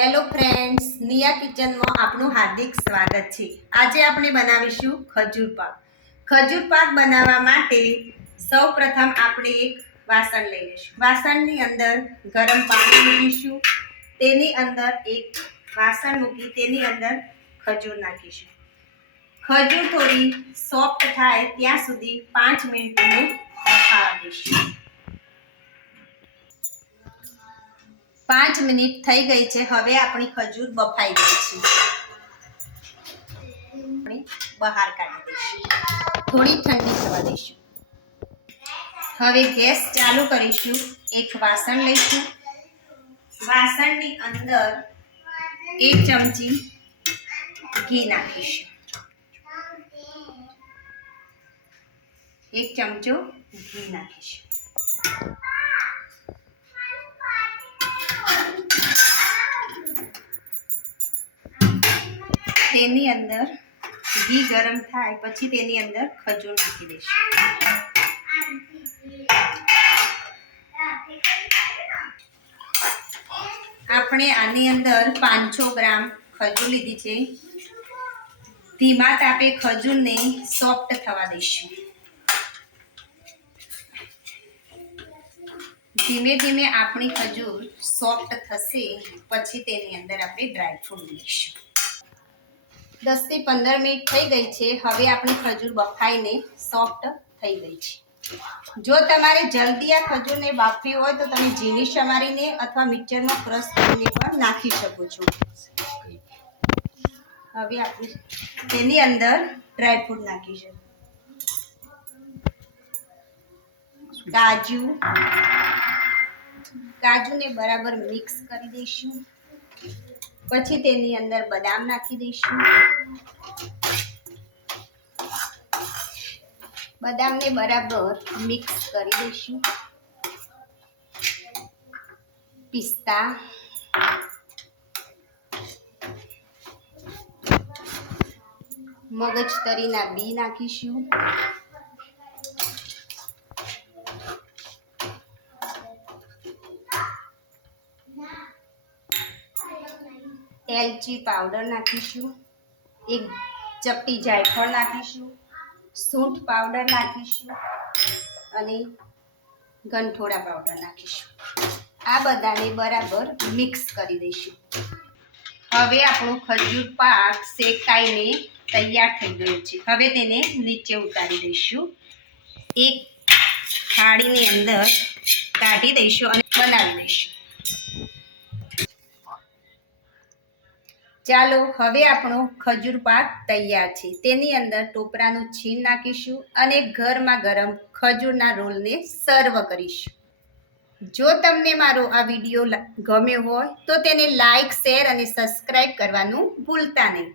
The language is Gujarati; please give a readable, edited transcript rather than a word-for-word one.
હેલો ફ્રેન્ડ્સ, નિયા કિચનમાં આપનું હાર્દિક સ્વાગત છે। આજે આપણે બનાવીશું ખજૂર પાક। ખજૂર પાક બનાવવા માટે સૌપ્રથમ આપણે એક વાસણ લઈ લઈશું। વાસણની અંદર ગરમ પાણી મૂકીશું। તેની અંદર એક વાસણ મૂકી તેની અંદર ખજૂર નાખીશું। ખજૂર થોડી સોફ્ટ થાય ત્યાં સુધી 5 મિનિટ એને બફાવા દઈશું। 5 મિનિટ થઈ ગઈ છે। હવે આપણી ખજૂર બફાઈ ગઈ છે। આપણે બહાર કાઢી દઈશું, થોડી ઠંડી થવા દઈશું। હવે ગેસ ચાલુ કરીશું। એક વાસણ લઈશું। વાસણની અંદર 1 ચમચી ઘી નાખીશું। 1 ચમચો ઘી નાખીશું। તેની અંદર ઘી ગરમ થાય પછી તેની અંદર ખજૂર નાખી દઈશું। આપણે આની અંદર 500 ગ્રામ ખજૂર લીધી છે। ધીમા તાપે ખજૂરને સોફ્ટ થવા દઈશું। ધીમે ધીમે આપણી ખજૂર સોફ્ટ થશે પછી તેની અંદર આપણે ડ્રાયફ્રૂટ લઈશું। 10 થી 15 મિનિટ થઈ ગઈ છે। હવે આપણી ખજૂર બફાઈને સોફ્ટ થઈ ગઈ છે। જો તમારે જલ્દી આ ખજૂરને બાફવી હોય તો તમે ઝીણી સમારીને અથવા મિક્સરમાં ક્રશ કરીને પણ નાખી શકો છો। હવે આપણે તેની અંદર ડ્રાયફ્રૂટ નાખીશું। કાજુને બરાબર મિક્સ કરી દઈશું। પછી તેની અંદર બદામ નાખી દઈશું। બદામને બરાબર મિક્સ કરી દઈશું। પિસ્તા, મગજતરીના બી નાખીશું। એલચી પાવડર નાખીશું। 1 ચપટી જાયફળ નાખીશું। સૂંઠ પાવડર નાખીશું અને ગંઠોડા પાવડર નાખીશું। આ બધાને બરાબર મિક્સ કરી દઈશું। હવે આપણો ખજૂર પાક શેકાઈને તૈયાર થઈ ગયો છે। હવે તેને નીચે ઉતારી દઈશું। એક થાળીની અંદર કાઢી દઈશું અને બનાવી દઈશું। ચાલો, હવે આપણો ખજૂર પાક તૈયાર છે। તેની અંદર ટોપરાનું છીણ નાખીશું અને ગરમા ગરમ ખજૂરના રોલને સર્વ કરીશું। જો તમને મારો આ વિડીયો ગમ્યો હોય તો તેને લાઈક, શેર અને સબસ્ક્રાઈબ કરવાનું ભૂલતા નહીં।